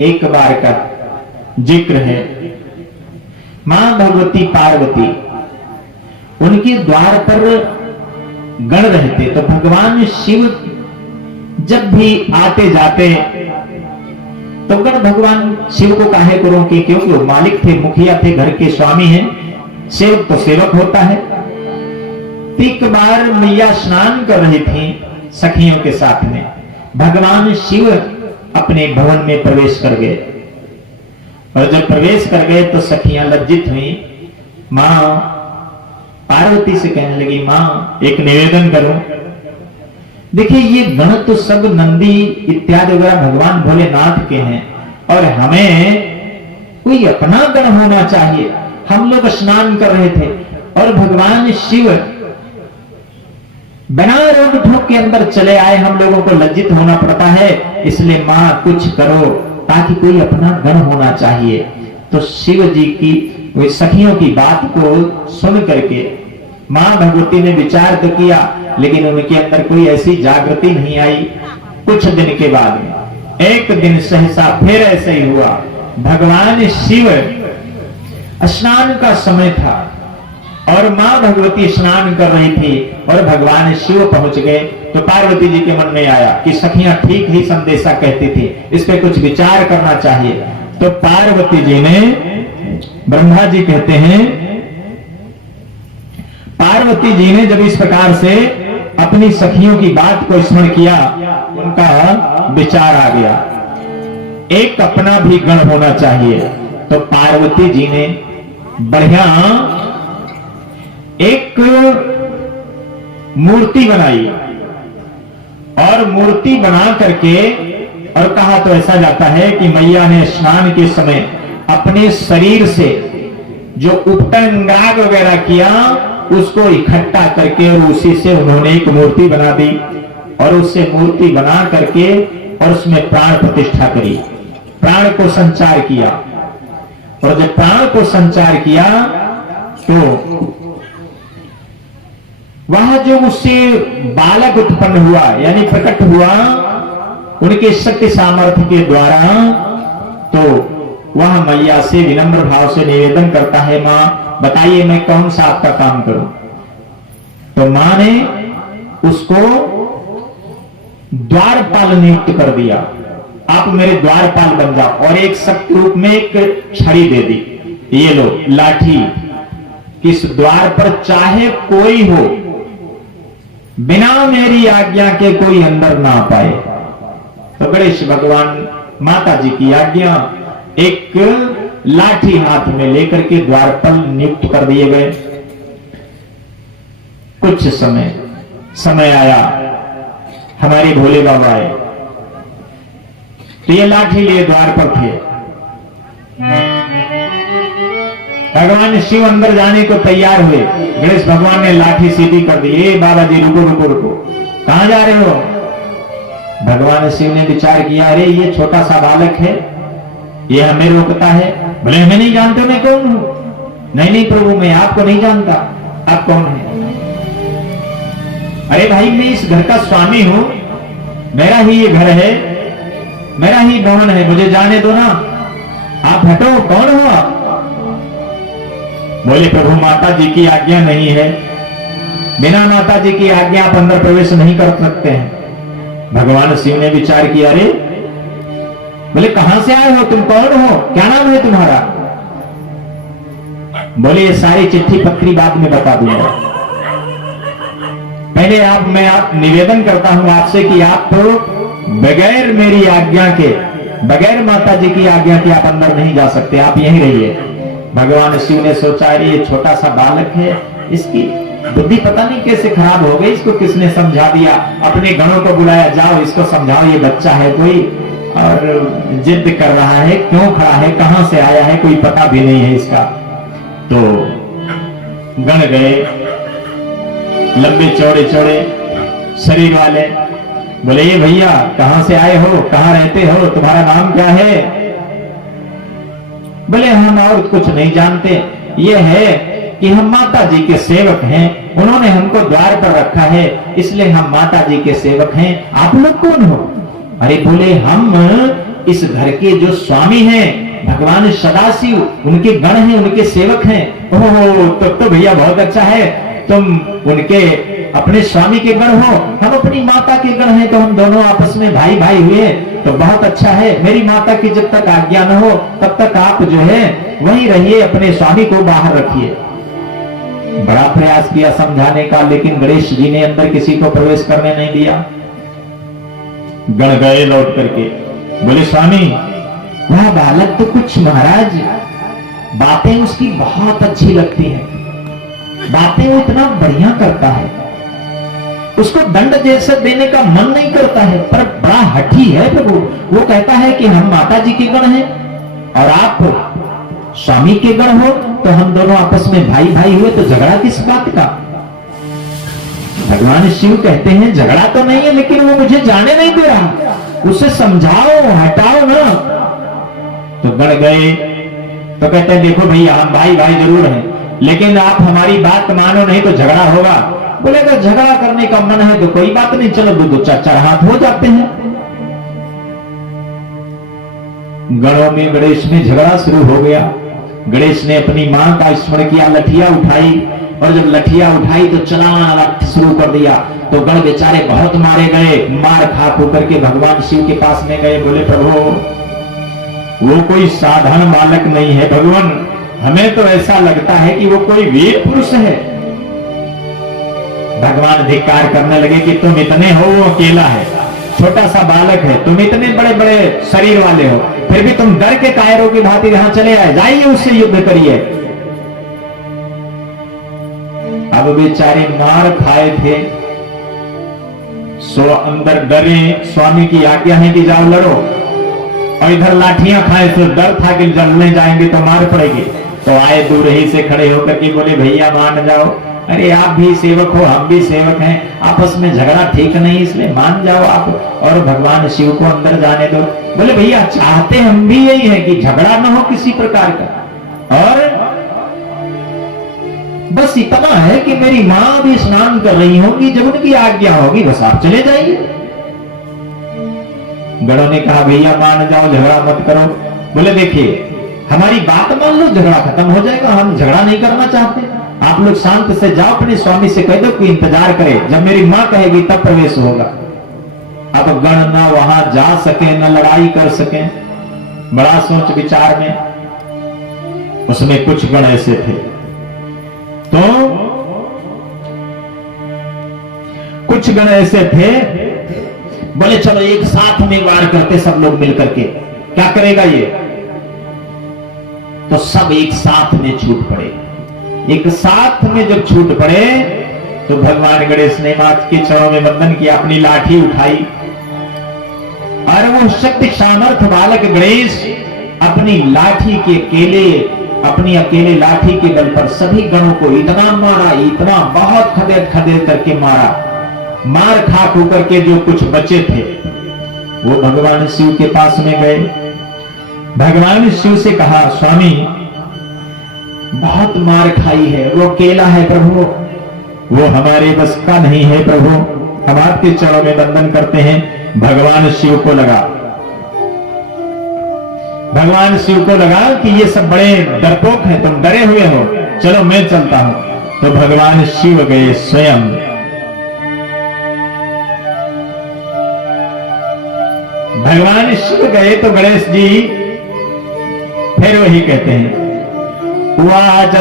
एक बार का जिक्र है। मां भगवती पार्वती उनके द्वार पर गण रहते, तो भगवान शिव जब भी आते जाते तो गण भगवान शिव को काहे को रोके, क्योंकि वो मालिक थे, मुखिया थे, घर के स्वामी हैं, सेवक तो सेवक होता है। एक बार मैया स्नान कर रही थी सखियों के साथ में, भगवान शिव अपने भवन में प्रवेश कर गए, और जब प्रवेश कर गए तो सखियां लज्जित हुई। मां पार्वती से कहने लगी, मां एक निवेदन करूं। देखिए ये गण तो सब नंदी इत्यादि वगैरह भगवान भोलेनाथ के हैं, और हमें कोई अपना गण होना चाहिए। हम लोग स्नान कर रहे थे और भगवान शिव बिना रोक ठोक के अंदर चले आए, हम लोगों को लज्जित होना पड़ता है, इसलिए मां कुछ करो ताकि कोई अपना गण होना चाहिए। तो शिव जी की सखियों की बात को सुन करके मां भगवती ने विचार तो किया, लेकिन उनके अंदर कोई ऐसी जागृति नहीं आई। कुछ दिन के बाद में एक दिन सहसा फिर ऐसे ही हुआ, भगवान शिव स्नान का समय था और मां भगवती स्नान कर रही थी और भगवान शिव पहुंच गए। तो पार्वती जी के मन में आया कि सखियां ठीक ही संदेशा कहती थी, इस पे कुछ विचार करना चाहिए। तो पार्वती जी ने, ब्रह्मा जी कहते हैं, पार्वती जी ने जब इस प्रकार से अपनी सखियों की बात को स्मरण किया, उनका विचार आ गया, एक अपना भी गण होना चाहिए। तो पार्वती जी ने बढ़िया एक मूर्ति बनाई, और मूर्ति बना करके और कहा तो ऐसा जाता है कि मैया ने स्नान के समय अपने शरीर से जो उपटंगाग वगैरह किया उसको इकट्ठा करके और उसी से उन्होंने एक मूर्ति बना दी, और उससे मूर्ति बना करके और उसमें प्राण प्रतिष्ठा करी, प्राण को संचार किया। और जब प्राण को संचार किया तो वह जो उससे बालक उत्पन्न हुआ यानी प्रकट हुआ उनके शक्ति सामर्थ्य के द्वारा, तो वह मैया से विनम्र भाव से निवेदन करता है, मां बताइए मैं कौन सा आपका काम करूं। तो मां ने उसको द्वारपाल नियुक्त कर दिया, आप मेरे द्वारपाल बन जाओ, और एक शक्ति रूप में एक छड़ी दे दी, ये लो लाठी, किस द्वार पर चाहे कोई हो, बिना मेरी आज्ञा के कोई अंदर ना पाए। तो गणेश भगवान माता जी की आज्ञा, एक लाठी हाथ में लेकर के द्वारपाल नियुक्त कर दिए गए। कुछ समय आया, हमारे भोले बाबा आए, तो ये लाठी लिए द्वार पर थे। भगवान शिव अंदर जाने को तैयार हुए, गणेश भगवान ने लाठी सीधी कर दी, ए बाबा जी रुको रुको रुको, कहां जा रहे हो। भगवान शिव ने विचार किया, अरे ये छोटा सा बालक है, ये हमें रोकता है, बोले हमें नहीं जानते मैं कौन हूं। नहीं नहीं प्रभु मैं आपको नहीं जानता, आप कौन है। अरे भाई मैं इस घर का स्वामी हूं, मेरा ही ये घर है, मेरा ही भवन है, मुझे जाने दो ना, आप हटो, कौन हो आप। बोले प्रभु माता जी की आज्ञा नहीं है, बिना माता जी की आज्ञा आप अंदर प्रवेश नहीं कर सकते हैं। भगवान शिव ने विचार किया, अरे बोले कहां से आए हो, तुम कौन हो, क्या नाम है तुम्हारा। बोले ये सारी चिट्ठी पत्री बाद में बता दूंगा, पहले मैं निवेदन करता हूं आपसे कि आप तो बगैर मेरी आज्ञा के, बगैर माता जी की आज्ञा के आप अंदर नहीं जा सकते, आप यहीं रहिए। भगवान शिव ने सोचा, अरे ये छोटा सा बालक है, इसकी बुद्धि पता नहीं कैसे खराब हो गई, इसको किसने समझा दिया, अपने गणों को बुलाया, जाओ इसको समझाओ, ये बच्चा है कोई और जिद कर रहा है, क्यों खड़ा है, कहां से आया है, कोई पता भी नहीं है इसका। तो गण गए, लंबे चौड़े चौड़े शरीर वाले, बोले ये भैया कहां से आए हो, कहां रहते हो, तुम्हारा नाम क्या है। बोले हम और कुछ नहीं जानते, ये है कि हम माता जी के सेवक हैं, उन्होंने हमको द्वार पर रखा है, इसलिए हम माता जी के सेवक हैं, आप लोग कौन हो। अरे बोले हम इस घर के जो स्वामी हैं भगवान सदाशिव, उनके गण हैं, उनके सेवक हैं। ओहो तो भैया बहुत अच्छा है, तुम उनके अपने स्वामी के गण हो, हम अपनी माता के गण हैं, तो हम दोनों आपस में भाई भाई हुए तो बहुत अच्छा है। मेरी माता की जब तक आज्ञा न हो तब तक आप जो है वहीं रहिए, अपने स्वामी को बाहर रखिए। बड़ा प्रयास किया समझाने का, लेकिन गणेश जी ने अंदर किसी को प्रवेश करने नहीं दिया। गण गए लौट करके, बोले स्वामी वह बालक तो कुछ महाराज बातें उसकी बहुत अच्छी लगती हैं, बातें वो इतना बढ़िया करता है, उसको दंड जैसा देने का मन नहीं करता है, पर बड़ा हठी है प्रभु। वो कहता है कि हम माता जी के गण हैं और आप स्वामी के गण हो, तो हम दोनों आपस में भाई भाई हुए, तो झगड़ा किस बात का। भगवान शिव कहते हैं झगड़ा तो नहीं है, लेकिन वो मुझे जाने नहीं दे रहा, उसे समझाओ, हटाओ ना। तो गण गए तो कहते हैं देखो भैया हम भाई भाई जरूर हैं, लेकिन आप हमारी बात मानो नहीं तो झगड़ा होगा। बोले अगर झगड़ा करने का मन है तो कोई बात नहीं, चलो दो दो चार चार हाथ हो जाते हैं। गणों में गणेश में झगड़ा शुरू हो गया। गणेश ने अपनी मां का स्मरण किया, लठिया उठाई, और जब लठिया उठाई तो चलाना शुरू कर दिया। तो गण बेचारे बहुत मारे गए, मार खा होकर के भगवान शिव के पास में गए। बोले प्रभु वो कोई साधारण बालक नहीं है भगवान, हमें तो ऐसा लगता है कि वो कोई वीर पुरुष है। भगवान धिक्कार करने लगे कि तुम इतने हो, वो अकेला है, छोटा सा बालक है, तुम इतने बड़े बड़े शरीर वाले हो, फिर भी तुम डर के कायरों की भांति यहां चले आए, जाइए उससे युद्ध करिए। अब बेचारे मार खाए थे, सो अंदर डरे, स्वामी की आज्ञा है कि जाओ लड़ो, और इधर लाठियां खाए तो डर था कि जलने जाएंगे तो मार पड़ेगी। तो आए दूर ही से खड़े होकर के बोले भैया मान जाओ, अरे आप भी सेवक हो हम भी सेवक हैं, आपस में झगड़ा ठीक नहीं, इसलिए मान जाओ आप और भगवान शिव को अंदर जाने दो। बोले भैया चाहते हम भी यही है कि झगड़ा न हो किसी प्रकार का, और बस इतना है कि मेरी मां भी स्नान कर रही होगी, जब उनकी आज्ञा होगी बस आप चले जाइए। गणों ने कहा भैया मान जाओ, झगड़ा मत करो। बोले देखिए हमारी बात मान लो, झगड़ा खत्म हो जाएगा, हम झगड़ा नहीं करना चाहते, आप लोग शांत से जाओ, अपने स्वामी से कह दो कि इंतजार करे, जब मेरी मां कहेगी तब प्रवेश होगा। अब गण न वहां जा सके, न लड़ाई कर सके, बड़ा सोच विचार में। उसमें कुछ गण ऐसे थे, तो कुछ गण ऐसे थे, बोले चलो एक साथ में वार करते सब लोग मिलकर के, क्या करेगा ये। तो सब एक साथ में छूट पड़े। एक साथ में जब छूट पड़े तो भगवान गणेश ने मां के चरणों में वंदन किया, अपनी लाठी उठाई, और वो शक्ति सामर्थ बालक गणेश अपनी लाठी के केले, अपनी अकेले लाठी के बल पर सभी गणों को इतना मारा, इतना बहुत खदेड़ खदेड़ करके मारा। मार खा होकर के जो कुछ बचे थे वो भगवान शिव के पास में गए। भगवान शिव से कहा स्वामी बहुत मार खाई है, वो अकेला है प्रभु, वो हमारे बस का नहीं है प्रभु, हम आपके चरणों में वंदन करते हैं। भगवान शिव को लगा, भगवान शिव को लगा कि ये सब बड़े डरपोक हैं, तुम डरे हुए हो, चलो मैं चलता हूं। तो भगवान शिव गए स्वयं। भगवान शिव गए तो गणेश जी फिर वही कहते हैं, उवाच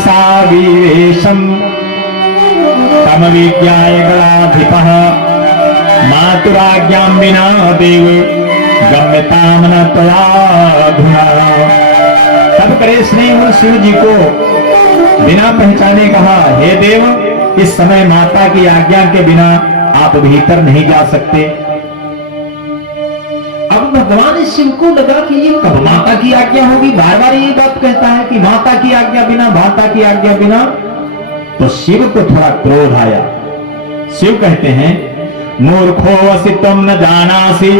साविवेशम तम विज्ञाय गणाधिपः मातुराज्ञां विना देव गम्यताम न त्वयाधुना। तब गणेश ने उन शिव जी को बिना पहचाने कहा, हे देव इस समय माता की आज्ञा के बिना आप भीतर नहीं जा सकते। अब भगवान शिव को लगा कि ये कब माता की आज्ञा होगी, बार बार ये बात कहता है कि माता की आज्ञा बिना, माता की आज्ञा बिना। तो शिव को थोड़ा क्रोध आया। शिव कहते हैं मूर्खो असि तुम न जानासि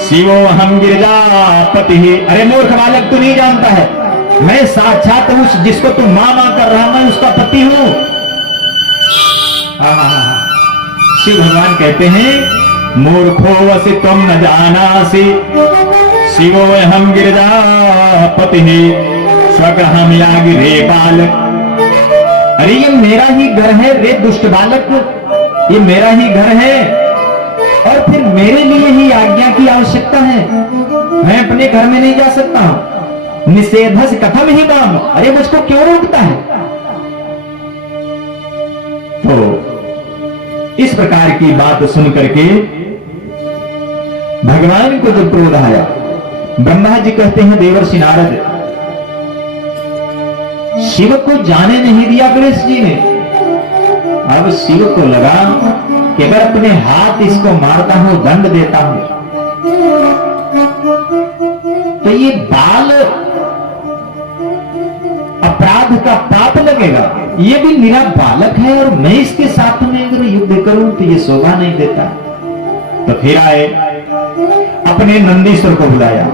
शिवो हम गिरिजापति। अरे मूर्ख बालक तू नहीं जानता है, मैं साक्षात उस जिसको तू मां मां कर रहा, मैं उसका पति हूं। शिव भगवान कहते हैं मूर्खो वसि तुम न जानासि शिवो हम गिरिजापति स्वग्रहम या गिरे बालक। अरे ये मेरा ही घर है रे दुष्ट बालक, ये मेरा ही घर है और फिर मेरे लिए ही आज्ञा की आवश्यकता है। मैं अपने घर में नहीं जा सकता हूं। निषेधस कथम ही माम, अरे मुझको क्यों रोकता है? तो इस प्रकार की बात सुन करके भगवान को जब क्रोध आया, ब्रह्मा जी कहते हैं देवर्षि नारद, शिव को जाने नहीं दिया गणेश जी ने। अब शिव को लगा कि अगर अपने हाथ इसको मारता हूं, दंड देता हूं, तो ये बाल अपराध का पाप लगेगा। ये भी मेरा बालक है और मैं इसके साथ में अगर युद्ध करूं तो ये शोभा नहीं देता। तो फिर आए, अपने नंदीश्वर को बुलाया।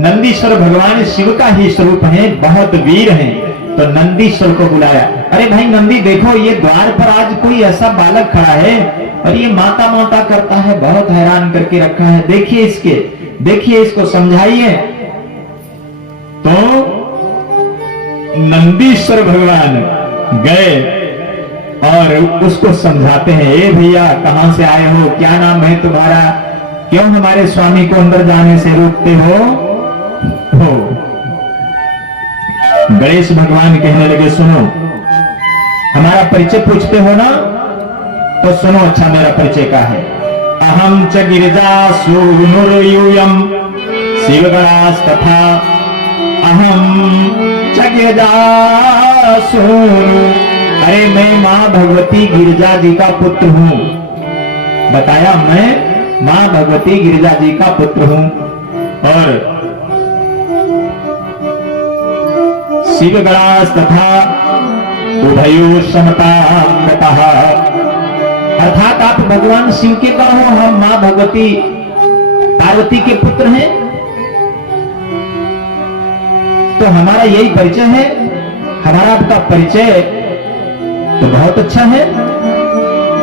नंदीश्वर भगवान शिव का ही स्वरूप है, बहुत वीर हैं। तो नंदीश्वर को बुलाया। अरे भाई नंदी देखो, ये द्वार पर आज कोई ऐसा बालक खड़ा है और ये माता माता करता है, बहुत हैरान करके रखा है। देखिए इसको समझाइए। तो नंदीश्वर भगवान गए और उसको समझाते हैं, ए भैया कहां से आए हो, क्या नाम है तुम्हारा, क्यों हमारे स्वामी को अंदर जाने से रोकते हो? गणेश भगवान कहने लगे, सुनो हमारा परिचय पूछते हो ना, तो सुनो अच्छा मेरा परिचय का है। अहम च गिरिजा सूनुर्यूयम शिवगणास तथा अहम च गिरिजा सूनु। अरे मैं मां भगवती गिरिजा जी का पुत्र हूं। बताया मैं मां भगवती गिरिजा जी का पुत्र हूं और शिवगणास तथा उभयो समता, अर्थात आप भगवान शिव के गण हो, हम मां भगवती पार्वती के पुत्र हैं। तो हमारा यही परिचय है। हमारा आपका परिचय तो बहुत अच्छा है।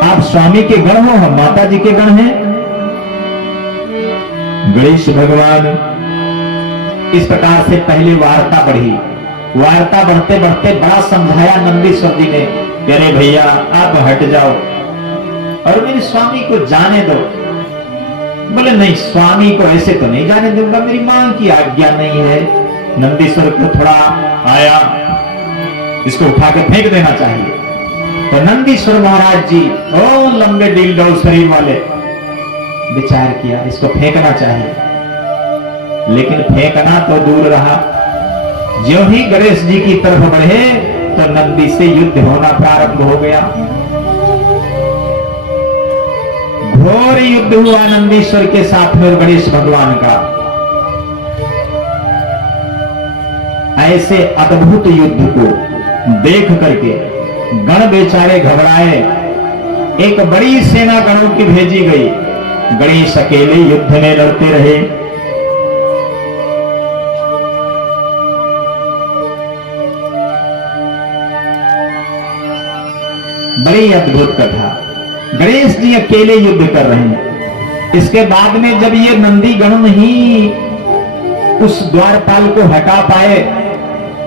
आप स्वामी के गण हो, हम माता जी के गण हैं। गणेश भगवान इस प्रकार से पहले वार्ता बढ़ी। वार्ता बढ़ते बढ़ते बड़ा समझाया नंदीश्वर जी ने, अरे भैया आप हट जाओ और मेरे स्वामी को जाने दो। बोले नहीं, स्वामी को ऐसे तो नहीं जाने दूंगा, मेरी मां की आज्ञा नहीं है। नंदीश्वर को थोड़ा आया, इसको उठा के फेंक देना चाहिए। तो नंदीश्वर महाराज जी, ओ लंबे डील शरीर वाले, विचार किया इसको फेंकना चाहिए, लेकिन फेंकना तो दूर रहा। ज्यों ही गणेश जी की तरफ बढ़े तो नंदी से युद्ध होना प्रारंभ हो गया। घोर युद्ध हुआ नंदीश्वर के साथ में गणेश भगवान का। ऐसे अद्भुत युद्ध को देख करके गण बेचारे घबराए। एक बड़ी सेना गणों की भेजी गई। गणेश अकेले युद्ध में लड़ते रहे। बड़ी अद्भुत कथा। गणेश जी अकेले युद्ध कर रहे हैं। इसके बाद में जब ये नंदी गण नहीं उस द्वारपाल को हटा पाए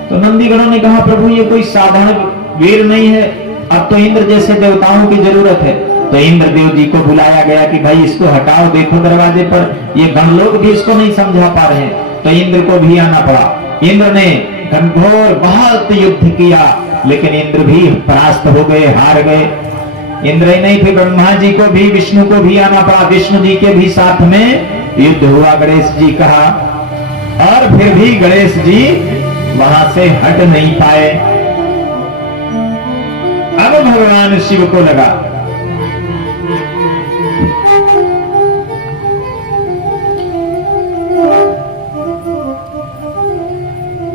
तो नंदी गणों ने कहा, प्रभु ये कोई साधारण वीर नहीं है, अब तो इंद्र जैसे देवताओं की जरूरत है। तो इंद्र देव जी को बुलाया गया कि भाई इसको हटाओ, देखो दरवाजे पर ये गण लोग भी इसको नहीं समझा पा रहे हैं। तो इंद्र को भी आना पड़ा। इंद्र ने घनघोर बहुत युद्ध किया, लेकिन इंद्र भी परास्त हो गए, हार गए। इंद्र ही नहीं, फिर ब्रह्मा जी को भी, विष्णु को भी आना पड़ा। विष्णु जी के भी साथ में युद्ध हुआ। गणेश जी कहा और फिर भी गणेश जी वहां से हट नहीं पाए। अब भगवान शिव को लगा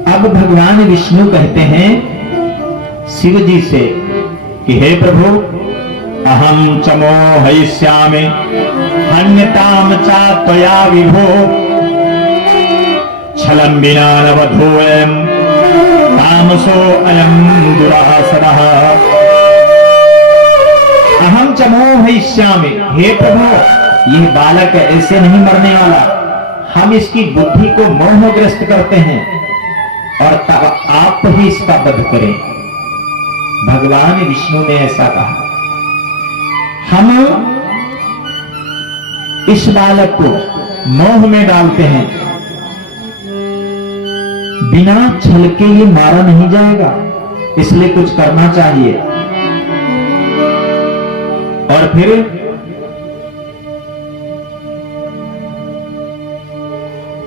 अब भगवान विष्णु कहते हैं शिव जी से कि हे प्रभु, अहम चमो हयिष्यामि हन्यताम चा त्वया विभो छलं विना नवधोऽयं तामसो अयं दुरासनः। अहम च मोहयिष्यामि, हे प्रभु ये बालक ऐसे नहीं मरने वाला, हम इसकी बुद्धि को मोहग्रस्त करते हैं और तब आप ही इसका वध करें। भगवान विष्णु ने ऐसा कहा। हम इस बालक को मोह में डालते हैं, बिना छल के ये मारा नहीं जाएगा, इसलिए कुछ करना चाहिए। और फिर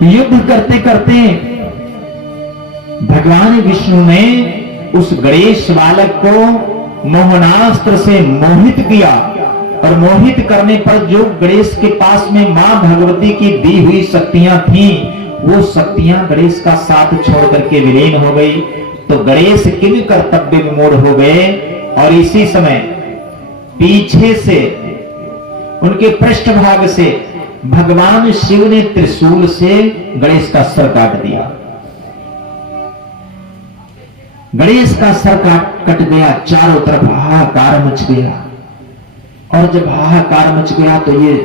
युद्ध करते करते भगवान विष्णु ने उस गणेश बालक को मोहनास्त्र से मोहित किया, और मोहित करने पर जो गणेश के पास में मां भगवती की दी हुई शक्तियां थीं, वो शक्तियां गणेश का साथ छोड़ करके विलीन हो गई। तो गणेश किन कर्तव्य विमूढ़ हो गए, और इसी समय पीछे से उनके पृष्ठभाग से भगवान शिव ने त्रिशूल से गणेश का सर काट दिया। गणेश का सर कट गया, चारों तरफ हाहाकार मच गया। और जब हाहाकार मच गया तो ये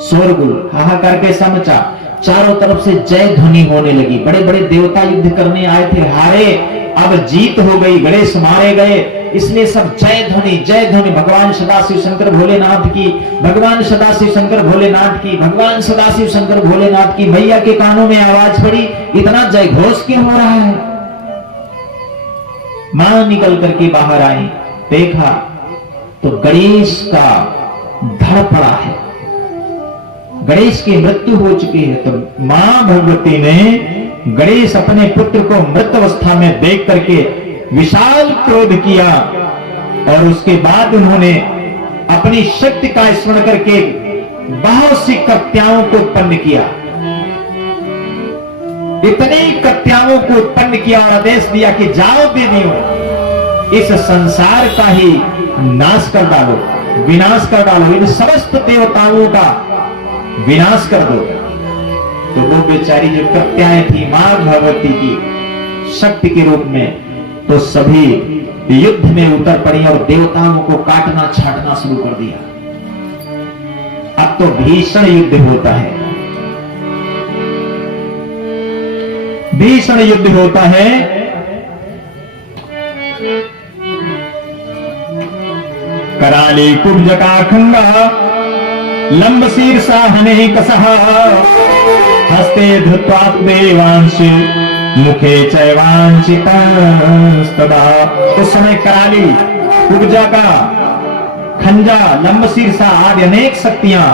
शोरगुल, हाहाकार कैसा मचा, चारों तरफ से जय ध्वनि होने लगी। बड़े बड़े देवता युद्ध करने आए थे, हारे, अब जीत हो गई, गणेश मारे गए, इसलिए सब जय ध्वनि भगवान सदाशिव शंकर भोलेनाथ की, भगवान सदाशिव शंकर भोलेनाथ की, भगवान सदाशिव शंकर भोलेनाथ की। मैया के कानों में आवाज पड़ी, इतना जय घोष क्यों हो रहा है। मां निकल करके बाहर आई, देखा तो गणेश का धड़ पड़ा है, गणेश की मृत्यु हो चुकी है। तो मां भगवती ने गणेश अपने पुत्र को मृत अवस्था में देख करके विशाल क्रोध किया, और उसके बाद उन्होंने अपनी शक्ति का स्मरण करके बहुत सी कत्याओं को उत्पन्न किया, इतने कत्याओं को उत्पन्न किया और आदेश दिया कि जाओ देवियों, इस संसार का ही नाश कर डालो, विनाश कर डालो, इन समस्त देवताओं का विनाश कर दो। तो वो बेचारी जो कत्याएं थी मां भगवती की शक्ति के रूप में, तो सभी युद्ध में उतर पड़ी और देवताओं को काटना छाटना शुरू कर दिया। अब तो भीषण युद्ध होता है, भीषण युद्ध होता है। कराली कुब्ज का खंगा लंब शीर्षा हने कसः, हस्ते धृत्वा देवांश मुखे चैवांचितस्तदा। उस समय कराली कुब्जा का खंजा लंब शीर्षा आदि अनेक शक्तियां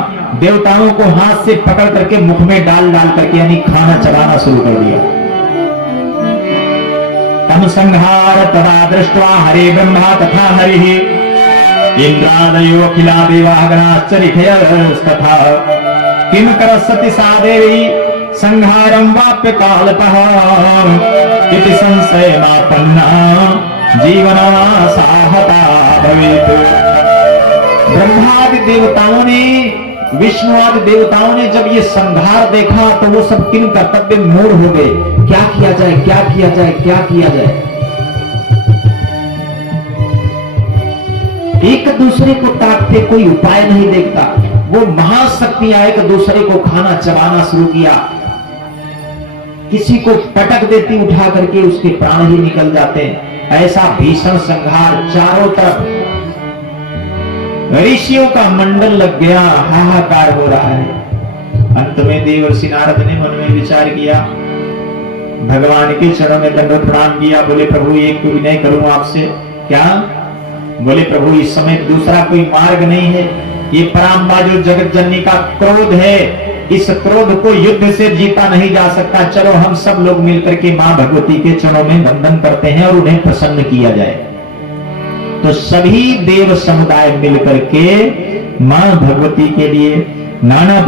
देवताओं को हाथ से पकड़ करके मुख में डाल डाल करके यानी खाना चबाना शुरू कर दिया। तम संहार तदा दृष्ट्वा हरे ब्रह्मा तथा हरि इंद्रादयो अखिला देवागणाश्चर्यस्तथा किम करसति सा देवी संहारं वाप्य कालतः इति संशयमापन्ना जीवनासाहता भवेत्। ब्रह्मादि देवताओं ने, विष्णु आदि देवताओं ने जब ये संहार देखा तो वो सब किन कर्तव्य मूढ़ हो गए, क्या किया जाए, क्या किया जाए, क्या किया जाए। एक दूसरे को ताकते, कोई उपाय नहीं देखता। वो महाशक्तियां एक दूसरे को खाना चबाना शुरू किया, किसी को पटक देती उठा करके उसके प्राण ही निकल जाते हैं। ऐसा भीषण संहार, चारों तरफ ऋषियों का मंडल लग गया, हाहाकार हो रहा है। अंत में देवर्षि नारद ने मन में विचार किया, भगवान के चरणों में दंडवत प्रणाम किया, बोले प्रभु एक विनय करूं आपसे। क्या? बोले प्रभु इस समय दूसरा कोई मार्ग नहीं है, ये पराम्बा जो जगत जननी का क्रोध है, इस क्रोध को युद्ध से जीता नहीं जा सकता। चलो हम सब लोग मिलकर के मां भगवती के चरणों में वंदन करते हैं और उन्हें प्रसन्न किया जाए। तो सभी देव समुदाय मिलकर के मां भगवती के लिए नाना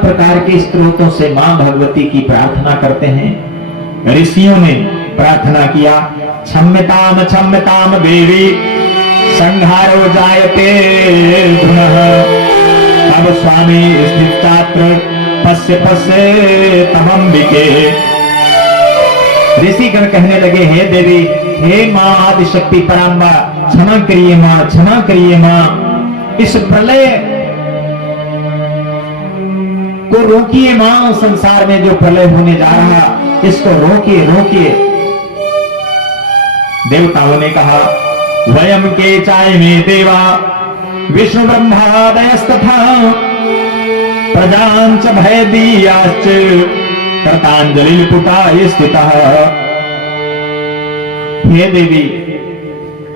प्रकार के स्तोत्रों से मां भगवती की प्रार्थना करते हैं। ऋषियों ने प्रार्थना किया, क्षम्यताम क्षम्यताम देवी संहारो जायते धुनः, तब स्वामी स्थित छात्र पश्य पश्य तमंबिके। ऋषिगण कहने लगे, हे देवी, हे मां आदिशक्ति पराम्बा, क्षमा करिए मां, क्षमा करिए मां, इस प्रलय को रोकिए मां, संसार में जो प्रलय होने जा रहा इसको रोकिए रोकिए। देवताओं ने कहा वयम के चाय में देवा विष्णु ब्रह्मादयस्तथा प्रजांच भय दीयाश्च कृतांजलि पुटा स्थितः। हे देवी,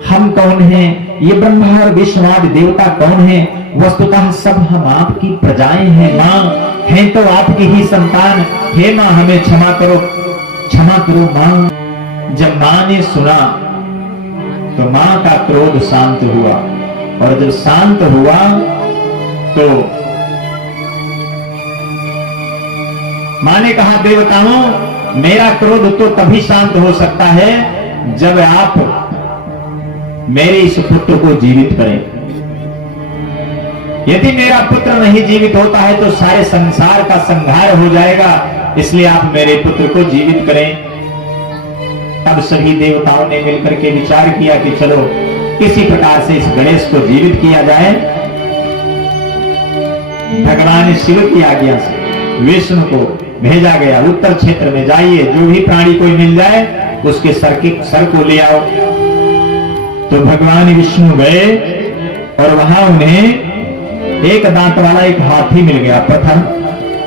हम कौन हैं? ये ब्रह्मा और विष्णु आदि देवता कौन हैं? वस्तुतः सब हम आपकी प्रजाएं हैं मां, हैं तो आपकी ही संतान। हे मां, हमें क्षमा करो, क्षमा करो मां। जब मां ने सुना तो मां का क्रोध शांत हुआ, और जब शांत हुआ तो मां ने कहा देवताओं, मेरा क्रोध तो तभी शांत हो सकता है जब आप मेरे इस पुत्र को जीवित करें। यदि मेरा पुत्र नहीं जीवित होता है तो सारे संसार का संहार हो जाएगा, इसलिए आप मेरे पुत्र को जीवित करें। तब सभी देवताओं ने मिलकर के विचार किया कि चलो किसी प्रकार से इस गणेश को जीवित किया जाए। भगवान शिव की आज्ञा से विष्णु को भेजा गया, उत्तर क्षेत्र में जाइए, जो भी प्राणी कोई मिल जाए उसके सर को ले आओ। तो भगवान विष्णु गए और वहां उन्हें एक दांत वाला एक हाथी मिल गया।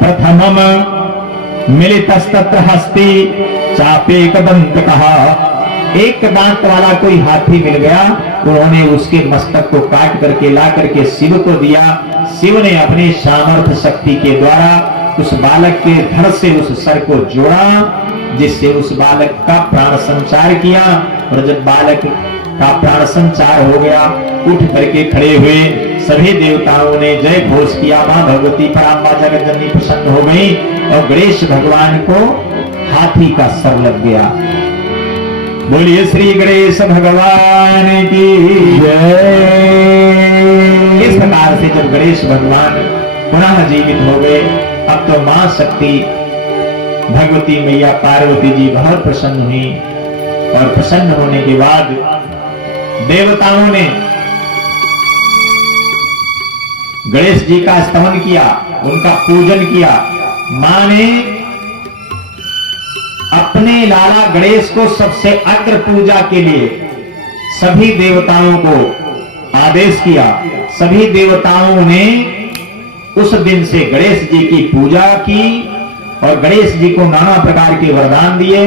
प्रथमम मिलितस्तत्र हस्ती चापे कदंत कहा। एक दांत वाला कोई हाथी मिल गया, उन्होंने उसके मस्तक को काट करके ला करके शिव को दिया। शिव ने अपने सामर्थ्य शक्ति के द्वारा उस बालक के धड़ से उस सर को जोड़ा, जिससे उस बालक का प्राण संचार किया। और जब बालक का प्राण संचार हो गया, उठ करके खड़े हुए सभी देवताओं ने जय घोष किया। मां भगवती परांबा जगत जननी प्रसन्न हो गई और गणेश भगवान को हाथी का सर लग गया। बोलिए श्री गणेश भगवान की जय। इस प्रकार से जब गणेश भगवान पुनः जीवित हो गए, अब तो मां शक्ति भगवती मैया पार्वती जी बहुत प्रसन्न हुई, और प्रसन्न होने के बाद देवताओं ने गणेश जी का स्तवन किया, उनका पूजन किया। मां ने अपने लाला गणेश को सबसे अग्र पूजा के लिए सभी देवताओं को आदेश किया। सभी देवताओं ने उस दिन से गणेश जी की पूजा की और गणेश जी को नाना प्रकार के वरदान दिए।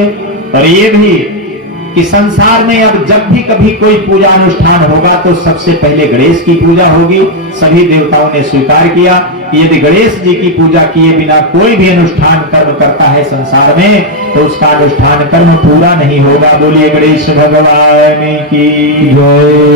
और ये भी कि संसार में अब जब भी कभी कोई पूजा अनुष्ठान होगा तो सबसे पहले गणेश की पूजा होगी। सभी देवताओं ने स्वीकार किया कि यदि गणेश जी की पूजा किए बिना कोई भी अनुष्ठान कर्म करता है संसार में, तो उसका अनुष्ठान कर्म पूरा नहीं होगा। बोलिए गणेश भगवान की जय।